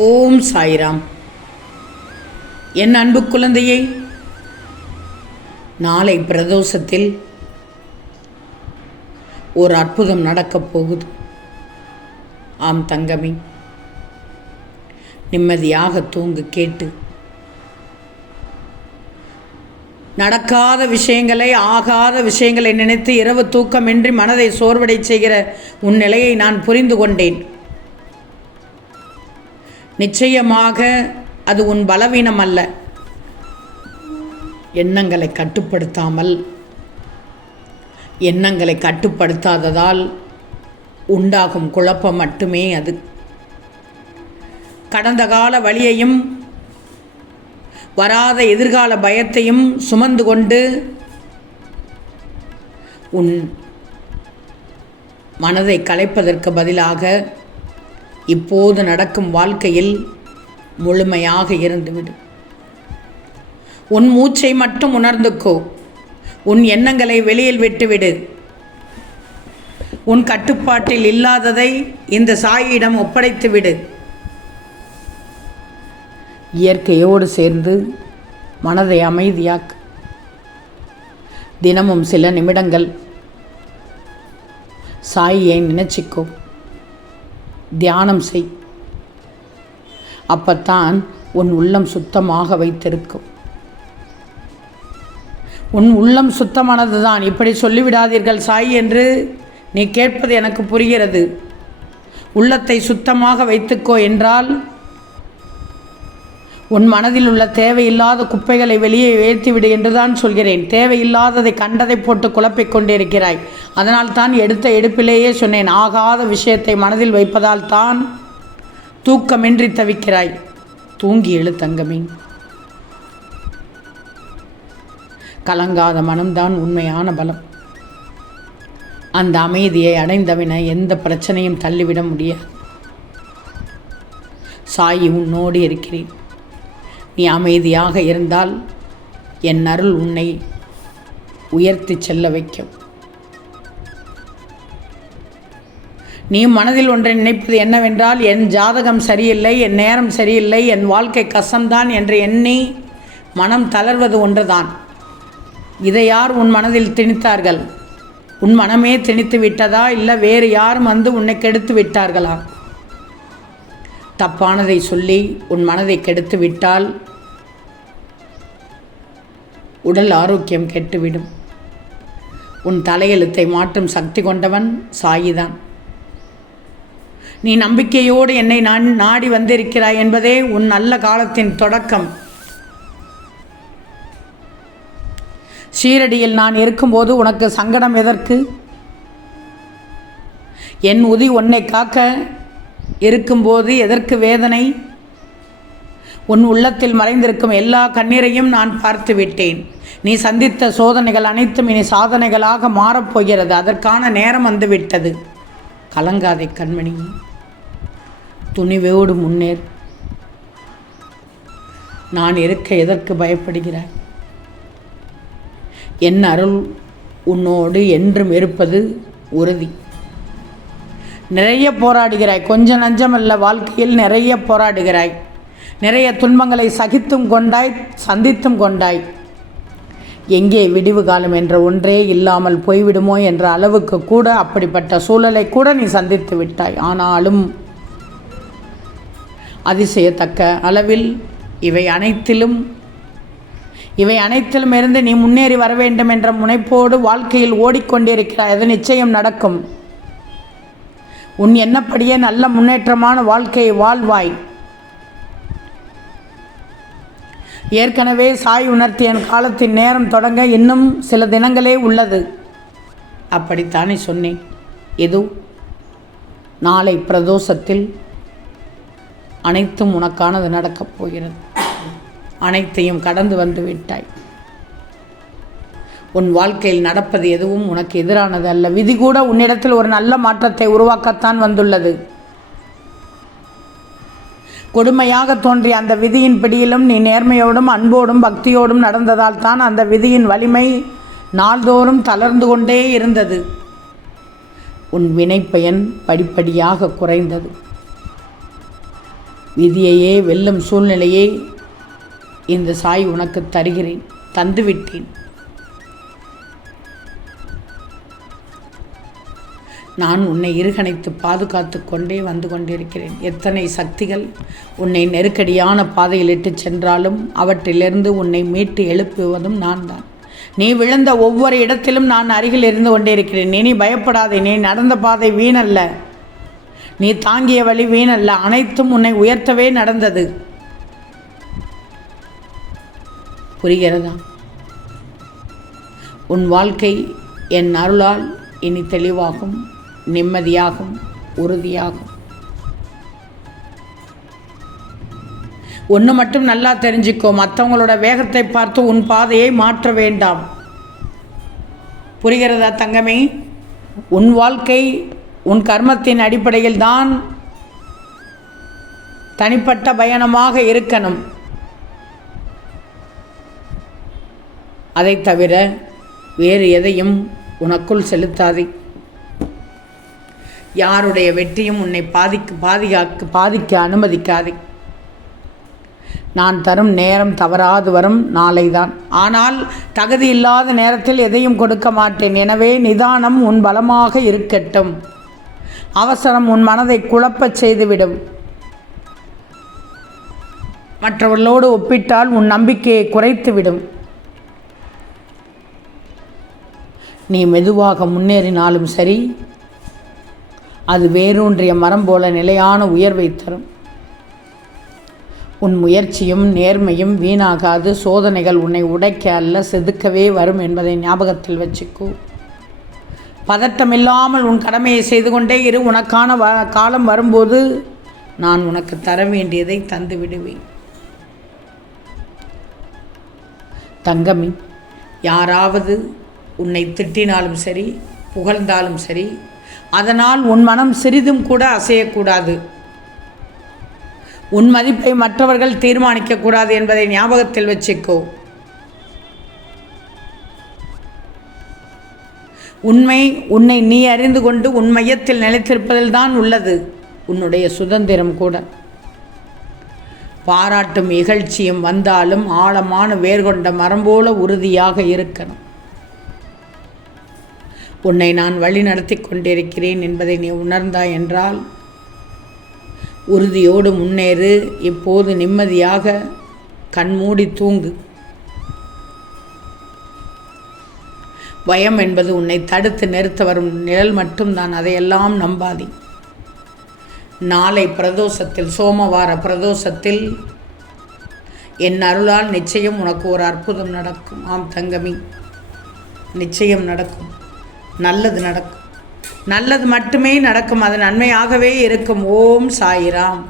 ஓம் சாய்ராம். என் அன்பு குழந்தையை, நாளை பிரதோஷத்தில் ஒரு அற்புதம் நடக்கப் போகுது. ஆம் தங்கமே, நிம்மதியாக தூங்கு. கேட்டு நடக்காத விஷயங்களை, ஆகாத விஷயங்களை நினைத்து இரவு தூக்கமின்றி மனதை சோர்வடை செய்கிற உன் நிலையை நான் புரிந்து கொண்டேன். நிச்சயமாக அது உன் பலவீனம் அல்ல. எண்ணங்களை கட்டுப்படுத்தாததால் உண்டாகும் குழப்பம் மட்டுமே அது. கடந்த கால வலியையும் வராத எதிர்கால பயத்தையும் சுமந்து கொண்டு உன் மனதை கலைப்பதற்கு பதிலாக இப்போது நடக்கும் வாழ்க்கையில் முழுமையாக இருந்துவிடு. உன் மூச்சை மட்டும் உணர்ந்துக்கோ. உன் எண்ணங்களை வெளியில் விட்டுவிடு. உன் கட்டுப்பாட்டில் இல்லாததை இந்த சாயியிடம் ஒப்படைத்துவிடு. இயற்கையோடு சேர்ந்து மனதை அமைதியாக்கு. தினமும் சில நிமிடங்கள் சாயியை நினைச்சிக்கோ. தியானம் செய். அப்பத்தான் உன் உள்ளம் சுத்தமாக வைத்திருக்கும். உன் உள்ளம் சுத்தமானது தான். இப்படி சொல்லிவிடாதீர்கள் சாய் என்று நீ கேட்பது எனக்கு புரிகிறது. உள்ளத்தை சுத்தமாக வைத்துக்கோ என்றால் உன் மனதில் உள்ள தேவையில்லாத குப்பைகளை வெளியே ஏற்றிவிடு என்றுதான் சொல்கிறேன். தேவையில்லாததை கண்டதை போட்டு குழப்பிக் கொண்டிருக்கிறாய். அதனால் தான் எடுத்த எடுப்பிலேயே சொன்னேன், ஆகாத விஷயத்தை மனதில் வைப்பதால் தான் தூக்கமின்றி தவிக்கிறாய். தூங்கி எழு தங்கமே. கலங்காத மனம்தான் உண்மையான பலம். அந்த அமைதியை அடைந்தவினை எந்த பிரச்சனையும் தள்ளிவிட முடியாது. சாயி உன்னோடு இருக்கிறேன். நீ அமைதியாக இருந்தால் என் அருள் உன்னை உயர்த்தி செல்ல வைக்கும். நீ மனதில் ஒன்றை நினைப்பது என்னவென்றால், என் ஜாதகம் சரியில்லை, என் நேரம் சரியில்லை, என் வாழ்க்கை கஷ்டம்தான் என்று எண்ணி மனம் தளர்வது ஒன்றுதான். இதை யார் உன் மனதில் திணித்தார்கள்? உன் மனமே திணித்து விட்டதா, இல்லை வேறு யாரும் வந்து உன்னை கெடுத்து விட்டார்களா? தப்பானதை சொல்லி உன் மனதை கெடுத்து விட்டால் உடல் ஆரோக்கியம் கெட்டுவிடும். உன் தலையெழுத்தை மாற்றும் சக்தி கொண்டவன் சாயிதான். நீ நம்பிக்கையோடு என்னை நான் நாடி வந்திருக்கிறாய் என்பதே உன் நல்ல காலத்தின் தொடக்கம். ஷீரடியில் நான் இருக்கும்போது உனக்கு சங்கடம் எதற்கு? என் உதி உன்னை காக்க இருக்கும்போது எதற்கு வேதனை? உன் உள்ளத்தில் மறைந்திருக்கும் எல்லா கண்ணீரையும் நான் பார்த்து விட்டேன். நீ சந்தித்த சோதனைகள் அனைத்தும் இனி சாதனைகளாக மாறப்போகிறது. அதற்கான நேரம் வந்துவிட்டது. கலங்காதே கண்மணி. துணிவோடு முன்னேறு. நான் இருக்க எதற்கு பயப்படுகிறாய்? என் அருள் உன்னோடு என்றும் இருப்பது உறுதி. நிறைய போராடுகிறாய். கொஞ்சம் நஞ்சமல்ல, வாழ்க்கையில் நிறைய போராடுகிறாய். நிறைய துன்பங்களை சகித்தும் கொண்டாய், சந்தித்தும் கொண்டாய். எங்கே விடிவு காலம் என்ற ஒன்றே இல்லாமல் போய்விடுமோ என்ற அளவுக்கு கூட, அப்படிப்பட்ட சூழலை கூட நீ சந்தித்து விட்டாய். ஆனாலும் அதிசயத்தக்க அளவில் இவை அனைத்திலும் இருந்து நீ முன்னேறி வர வேண்டும் என்ற முனைப்போடு வாழ்க்கையில் ஓடிக்கொண்டிருக்கிறாய். அது நிச்சயம் நடக்கும். உன் எண்ணப்படியே நல்ல முன்னேற்றமான வாழ்க்கையை வாழ்வாய். ஏற்கனவே சாய் உணர்த்திய காலத்தின் நேரம் தொடங்க இன்னும் சில தினங்களே உள்ளது. அப்படித்தானே சொன்னேன். இது நாளை பிரதோஷத்தில் அனைத்தும் உனக்கானது நடக்கப் போகிறது. அனைத்தையும் கடந்து வந்து விட்டாய். உன் வாழ்க்கையில் நடப்பது எதுவும் உனக்கு எதிரானது அல்ல. விதி கூட உன்னிடத்தில் ஒரு நல்ல மாற்றத்தை உருவாக்கத்தான் வந்துள்ளது. கொடுமையாக தோன்றிய அந்த விதியின் பிடியிலும் நீ நேர்மையோடும் அன்போடும் பக்தியோடும் நடந்ததால் தான் அந்த விதியின் வலிமை நாள்தோறும் தளர்ந்து கொண்டே இருந்தது. உன் வினைப்பயன் படிப்படியாக குறைந்தது. விதியையே வெல்லும் சூழ்நிலையை இந்த சாய் உனக்கு தருகிறேன், தந்துவிட்டேன். நான் உன்னை இருகணைத்து பாதுகாத்து கொண்டே வந்து கொண்டிருக்கிறேன். எத்தனை சக்திகள் உன்னை நெருக்கடியான பாதையில் இட்டு சென்றாலும் அவற்றிலிருந்து உன்னை மீட்டு எழுப்புவதும் நான் தான். நீ விழுந்த ஒவ்வொரு இடத்திலும் நான் அருகில் இருந்து கொண்டிருக்கிறேன். நீ பயப்படாதே. நீ நடந்த பாதை வீணல்ல, நீ தாங்கிய வழி வீணல்ல. அனைத்தும் உன்னை உயர்த்தவே நடந்தது. புரிகிறதா? உன் வாழ்க்கை என் அருளால் இனி தெளிவாகும், நிம்மதியாகும், உறுதியாகும். ஒன்று மட்டும் நல்லா தெரிஞ்சுக்கோ, மற்றவங்களோட வேகத்தை பார்த்து உன் பாதையை மாற்ற வேண்டாம். புரிகிறதா தங்கமே? உன் வாழ்க்கை உன் கர்மத்தின் அடிப்படையில் தான் தனிப்பட்ட பயணமாக இருக்கணும். அதை தவிர வேறு எதையும் உனக்குள் செலுத்தாதே. யாருடைய வெற்றியும் உன்னை பாதிக்க அனுமதிக்காதே. நான் தரும் நேரம் தவறாது வரும் நாளைதான். ஆனால் தகுதி இல்லாத நேரத்தில் எதையும் கொடுக்க மாட்டேன். எனவே நிதானம் உன் பலமாக இருக்கட்டும். அவசரம் உன் மனதை குழப்பச் செய்துவிடும். மற்றவர்களோடு ஒப்பிட்டால் உன் நம்பிக்கையை குறைத்துவிடும். நீ மெதுவாக முன்னேறினாலும் சரி, அது வேரூன்றிய மரம் போல நிலையான உயர்வை தரும். உன் முயற்சியும் நேர்மையும் வீணாகாது. சோதனைகள் உன்னை உடைக்க அல்ல, செதுக்கவே வரும் என்பதை ஞாபகத்தில் வச்சுக்கோ. பதட்டமில்லாமல் உன் கடமையை செய்து கொண்டே இரு. உனக்கான காலம் வரும்போது நான் உனக்கு தர வேண்டியதை தந்து விடுவேன். தங்கமி, யாராவது உன்னை திட்டினாலும் சரி, புகழ்ந்தாலும் சரி, அதனால் உன் மனம் சிறிதும் கூட அசையக்கூடாது. உன் மதிப்பை மற்றவர்கள் தீர்மானிக்கக்கூடாது என்பதை ஞாபகத்தில் வச்சுக்கோ. உண்மை உன்னை நீ அறிந்து கொண்டு உன் மையத்தில் நிலைத்திருப்பதில் தான் உள்ளது உன்னுடைய சுதந்திரம் கூட. பாராட்டும் இகழ்ச்சியும் வந்தாலும் ஆழமான வேர் கொண்ட மரம் போல உறுதியாக இருக்கணும். உன்னை நான் வழி நடத்தி கொண்டிருக்கிறேன் என்பதை நீ உணர்ந்தாய் என்றால் உறுதியோடு முன்னேறு. இப்போது நிம்மதியாக கண்மூடி தூங்கு. பயம் என்பது உன்னை தடுத்து நிறுத்த வரும் நிழல் மட்டும்தான். அதையெல்லாம் நம்பாதே. நாளை பிரதோஷத்தில், சோமவார பிரதோஷத்தில் என் அருளால் நிச்சயம் உனக்கு ஒரு அற்புதம் நடக்கும். ஆம் தங்கமி, நிச்சயம் நடக்கும். நல்லது நடக்கும். நல்லது மட்டுமே நடக்கும். அது நன்மையாகவே இருக்கும். ஓம் சாயிராம்.